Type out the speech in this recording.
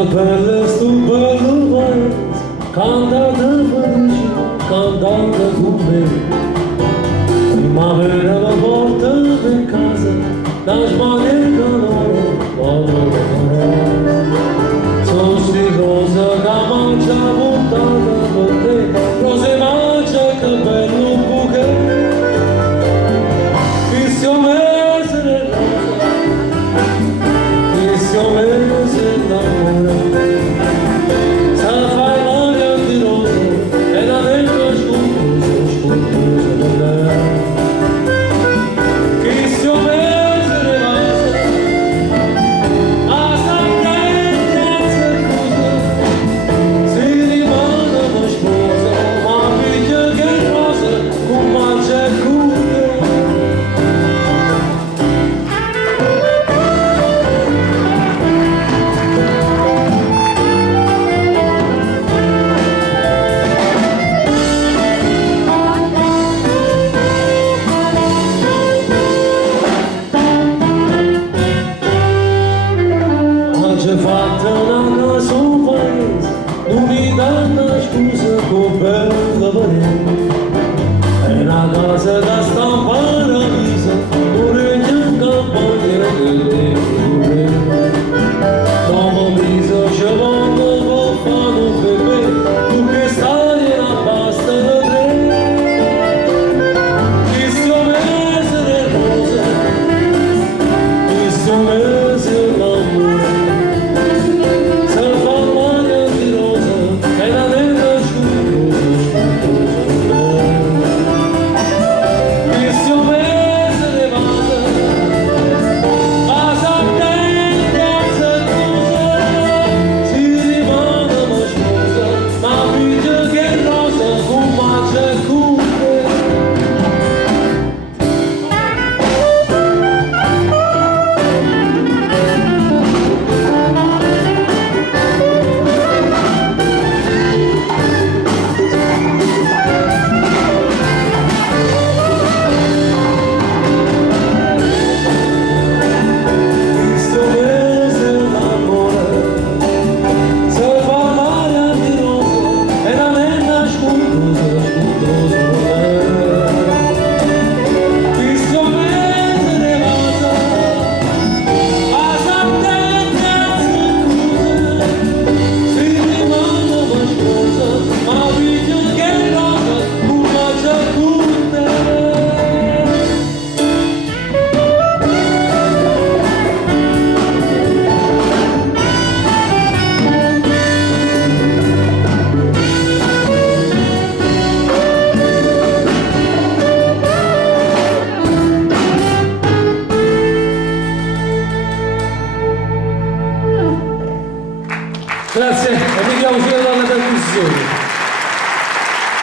Capelle sul bello cantate felici, cantate con me. Primavera la porta di casa, da sbagliare calore, sono sti cose che mangia buttata per te, rose mangia che bello bouquet. Questo mese è rosa, questo mese è l'amore. Fatta una casa un paese, non mi dà una scusa con bella parente. È una casa da stampare a visa, non è in campagna delle fiore. Come viso c'è mondo può fare un bebè, tu che stai a basta da tre. Questo mese è rosa, questo mese è l'amore. Grazie, e vediamo sulla donna del